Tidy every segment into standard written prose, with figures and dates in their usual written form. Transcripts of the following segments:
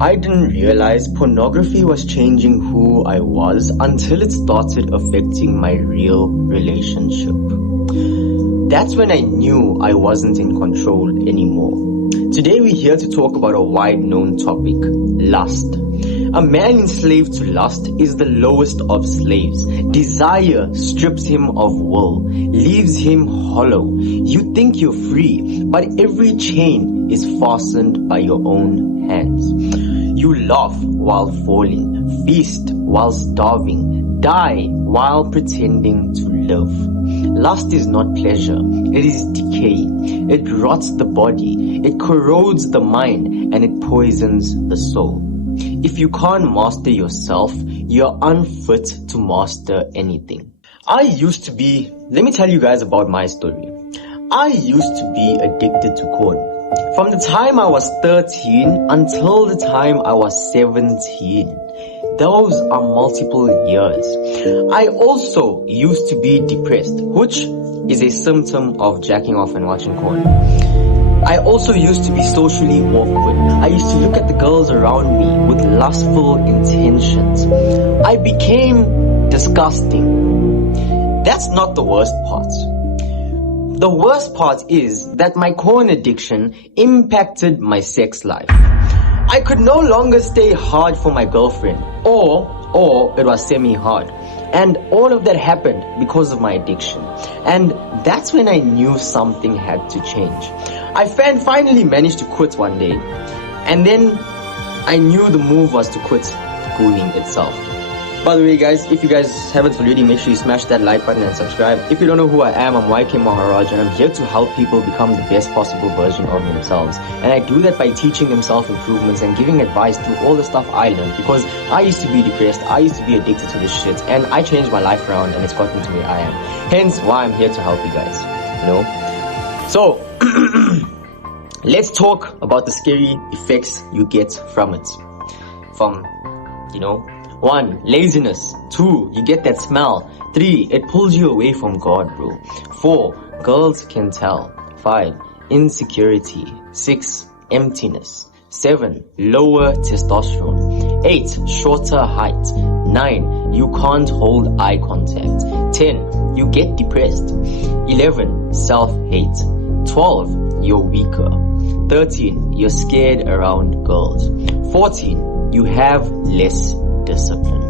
I didn't realize pornography was changing who I was until it started affecting my real relationship. That's when I knew I wasn't in control anymore. Today we're here to talk about a wide-known topic, lust. A man enslaved to lust is the lowest of slaves. Desire strips him of will, leaves him hollow. You think you're free, but every chain is fastened by your own hands. You laugh while falling, feast while starving, die while pretending to live. Lust is not pleasure, it is decay. It rots the body, it corrodes the mind, and it poisons the soul. If you can't master yourself, you're unfit to master anything. Let me tell you guys about my story. I used to be addicted to porn. From the time I was 13 until the time I was 17. Those are multiple years. I also used to be depressed, which is a symptom of jacking off and watching porn. I also used to be socially awkward. I used to look at the girls around me with lustful intentions. I became disgusting. That's not the worst part. The worst part is that my porn addiction impacted my sex life. I could no longer stay hard for my girlfriend, or it was semi-hard. And all of that happened because of my addiction. And that's when I knew something had to change. I finally managed to quit one day. And then I knew the move was to quit gooning itself. By the way guys, if you guys haven't already, make sure you smash that like button and subscribe. If you don't know who I am, I'm YK Maharaj and I'm here to help people become the best possible version of themselves. And I do that by teaching them self-improvements and giving advice through all the stuff I learned, because I used to be depressed, I used to be addicted to this shit, and I changed my life around and it's gotten to where I am. Hence why I'm here to help you guys, you know. So, let's talk about the scary effects you get from it. From, 1, laziness. 2, you get that smell. 3, it pulls you away from God, bro. 4, girls can tell. 5, insecurity. 6, emptiness. 7, lower testosterone. 8, shorter height. 9, you can't hold eye contact. 10, you get depressed. 11, self-hate. 12, you're weaker. 13, you're scared around girls. 14, you have less discipline.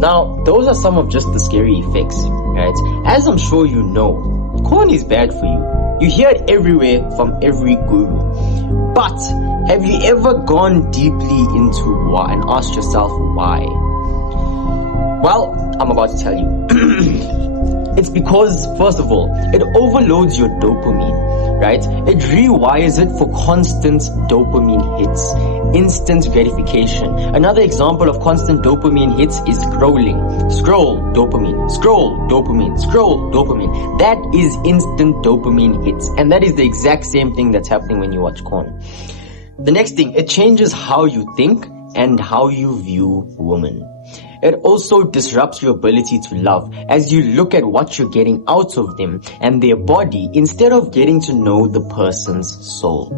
Now, those are some of just the scary effects, right? As I'm sure you know, porn is bad for you. You hear it everywhere from every guru. But have you ever gone deeply into why and asked yourself why? Well, I'm about to tell you. It's because, first of all, it overloads your dopamine, right? It rewires it for constant dopamine hits, instant gratification. Another example of constant dopamine hits is scrolling. Scroll, dopamine, scroll, dopamine, scroll, dopamine. That is instant dopamine hits. And that is the exact same thing that's happening when you watch porn. The next thing, it changes how you think and how you view women. It also disrupts your ability to love as you look at what you're getting out of them and their body instead of getting to know the person's soul.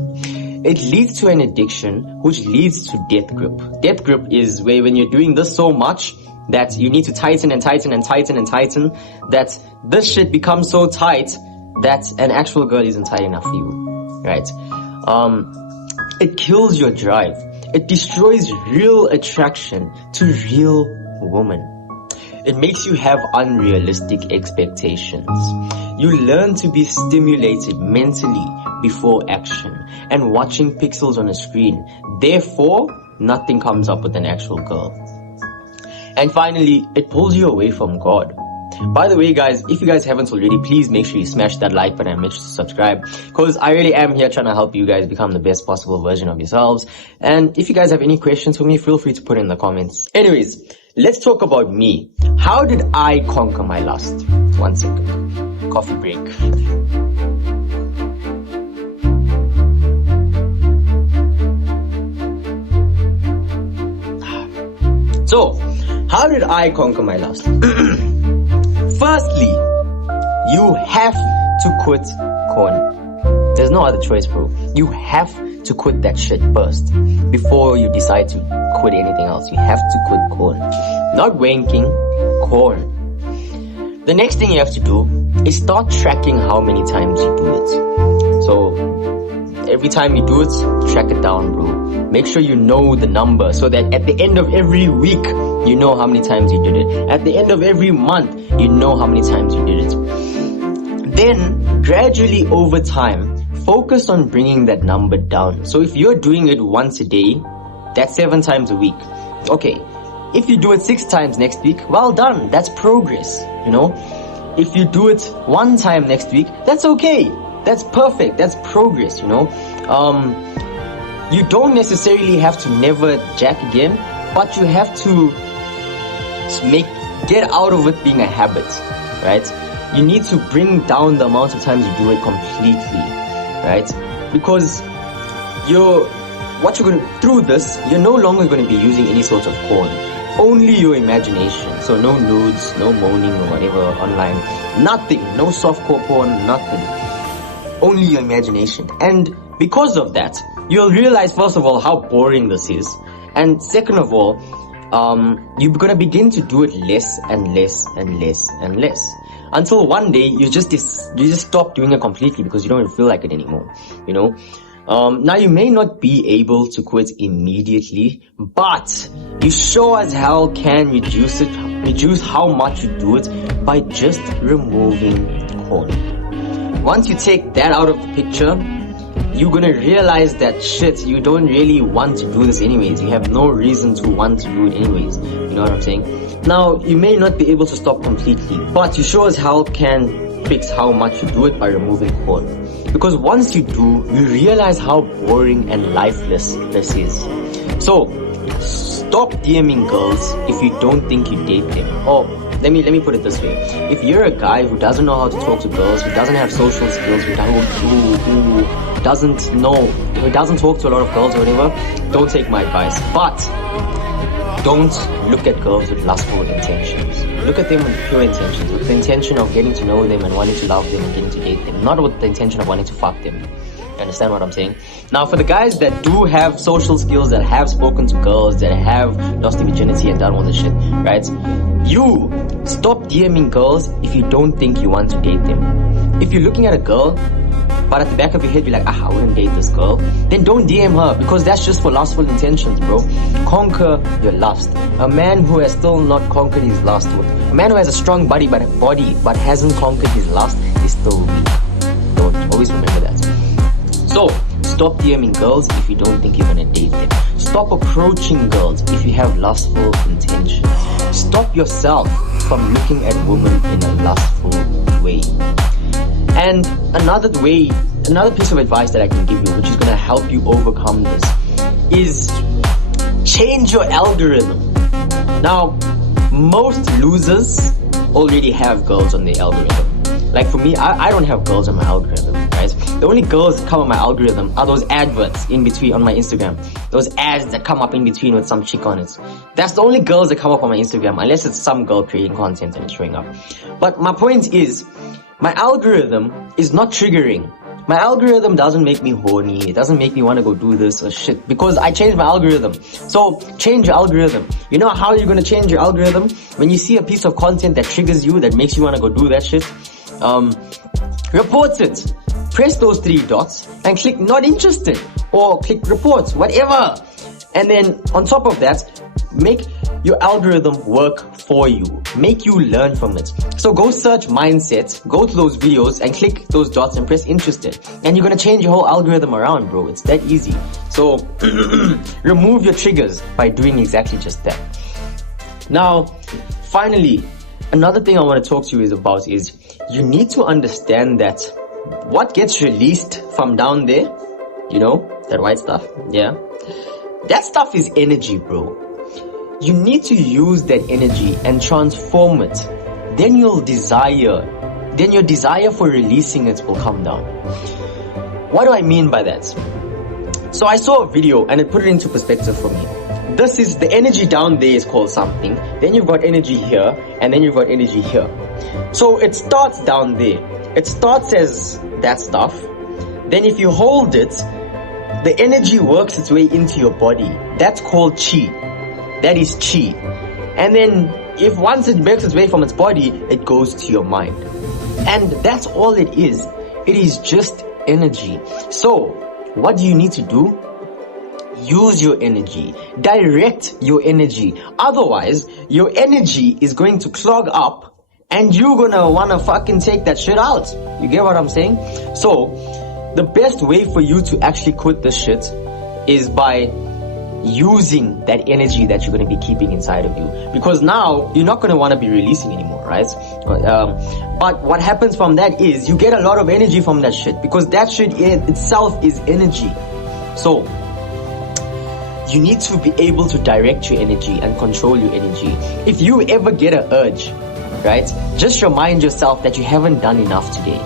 It leads to an addiction which leads to death grip. Death grip is where when you're doing this so much that you need to tighten and tighten and tighten and tighten, that this shit becomes so tight that an actual girl isn't tight enough for you, right? It kills your drive. It destroys real attraction to real woman. It makes you have unrealistic expectations. You learn to be stimulated mentally before action and watching pixels on a screen. Therefore, nothing comes up with an actual girl. And finally, it pulls you away from God. By the way guys, if you guys haven't already, please make sure you smash that like button and make sure to subscribe, because I really am here trying to help you guys become the best possible version of yourselves. And if you guys have any questions for me, feel free to put it in the comments. Anyways, let's talk about me. How did I conquer my lust? 1 second. Coffee break. So, how did I conquer my lust? Firstly, you have to quit porn. There's no other choice, bro. You have to quit that shit first before you decide to quit anything else. You have to quit corn. Not wanking, corn. The next thing you have to do is start tracking how many times you do it. So every time you do it, track it down, bro. Make sure you know the number so that at the end of every week, you know how many times you did it. At the end of every month, you know how many times you did it. Then, gradually over time, focus on bringing that number down. So if you're doing it once a day, that's 7 times a week. Okay, if you do it 6 times next week, well done. That's progress, you know. If you do it 1 time next week, that's okay. That's perfect. That's progress, you know. You don't necessarily have to never jack again, but you have to get out of it being a habit, right? You need to bring down the amount of times you do it completely, right? Because through this, you're no longer going to be using any sort of porn. Only your imagination. So no nudes, no moaning or whatever online. Nothing. No softcore porn, nothing. Only your imagination. And because of that, you'll realize, first of all, how boring this is. And second of all, you're going to begin to do it less and less and less and less. Until one day, you just stop doing it completely because you don't even feel like it anymore, you know. Now you may not be able to quit immediately, but you sure as hell can reduce how much you do it by just removing corn. Once you take that out of the picture, you're gonna realize that shit, you don't really want to do this anyways. You have no reason to want to do it anyways. You know what I'm saying? Now, you may not be able to stop completely, but you sure as hell can fix how much you do it by removing corn. Because once you do, you realize how boring and lifeless this is. So, stop DMing girls if you don't think you date them. Or, let me put it this way. If you're a guy who doesn't know how to talk to girls, who doesn't have social skills, who doesn't talk to a lot of girls or whatever, don't take my advice. But don't look at girls with lustful intentions. Look at them with pure intentions, with the intention of getting to know them and wanting to love them and getting to date them, not with the intention of wanting to fuck them. You understand what I'm saying? Now, for the guys that do have social skills, that have spoken to girls, that have lost their virginity and done all this shit, right? You stop DMing girls if you don't think you want to date them. If you're looking at a girl, but at the back of your head you're like, I wouldn't date this girl, then don't DM her, because that's just for lustful intentions, bro. Conquer your lust. A man who has still not conquered his lust, a man who has a strong body but hasn't conquered his lust is still weak. Don't always remember that. So, stop DMing girls if you don't think you're gonna date them. Stop approaching girls if you have lustful intentions. Stop yourself from looking at women in a lustful way. And another piece of advice that I can give you, which is gonna help you overcome this, is change your algorithm. Now, most losers already have girls on their algorithm. Like for me, I don't have girls on my algorithm, right? The only girls that come on my algorithm are those adverts in between on my Instagram. Those ads that come up in between with some chick on it. That's the only girls that come up on my Instagram, unless it's some girl creating content and it's showing up. But my point is, my algorithm is not triggering. My algorithm doesn't make me horny. It doesn't make me want to go do this or shit, because I changed my algorithm. So, change your algorithm. You know how you're going to change your algorithm? When you see a piece of content that triggers you, that makes you want to go do that shit, report it. Press those 3 dots and click not interested or click reports, whatever. And then on top of that, make your algorithm work for you. Make you learn from it. So go search mindset, go to those videos and click those dots and press interested. And you're going to change your whole algorithm around, bro. It's that easy. So remove your triggers by doing exactly just that. Now, finally, another thing I want to talk to you about is you need to understand that what gets released from down there, you know, that white stuff, yeah, that stuff is energy, bro. You need to use that energy and transform it. Then your desire for releasing it will come down. What do I mean by that? So I saw a video and it put it into perspective for me. This is the energy down there is called something. Then you've got energy here, and then you've got energy here. So it starts down there. It starts as that stuff. Then if you hold it, the energy works its way into your body. That's called chi. That is chi. And then if once it makes its way from its body, it goes to your mind. And that's all it is. It is just energy. So what do you need to do? Use your energy. Direct your energy. Otherwise, your energy is going to clog up and you're gonna wanna fucking take that shit out. You get what I'm saying? So, the best way for you to actually quit this shit is by using that energy that you're going to be keeping inside of you, because now you're not going to want to be releasing anymore, right? But what happens from that is you get a lot of energy from that shit, because that shit itself is energy. So you need to be able to direct your energy and control your energy. If you ever get an urge, right, just remind yourself that you haven't done enough today.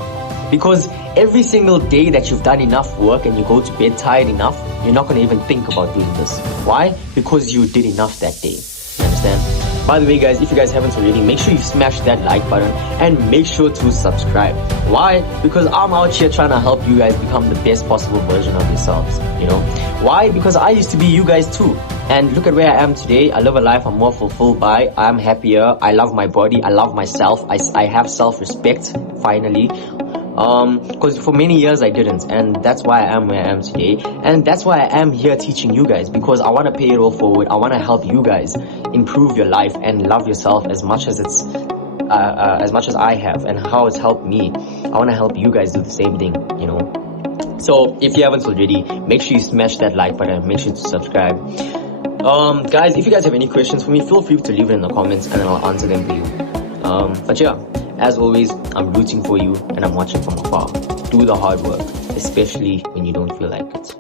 Because every single day that you've done enough work and you go to bed tired enough, you're not going to even think about doing this. Why? Because you did enough that day. You understand? By the way, guys, if you guys haven't already, make sure you smash that like button and make sure to subscribe. Why? Because I'm out here trying to help you guys become the best possible version of yourselves. You know? Why? Because I used to be you guys too. And look at where I am today. I live a life I'm more fulfilled by. I'm happier. I love my body. I love myself. I have self-respect, finally. Because for many years I didn't, and that's why I am where I am today, and that's why I am here teaching you guys, because I want to pay it all forward. I want to help you guys improve your life and love yourself as much as as much as I have, and how it's helped me. I want to help you guys do the same thing, you know. So if you haven't already, make sure you smash that like button, make sure to subscribe. Guys, if you guys have any questions for me, feel free to leave it in the comments and then I'll answer them for you. But yeah, as always, I'm rooting for you and I'm watching from afar. Do the hard work, especially when you don't feel like it.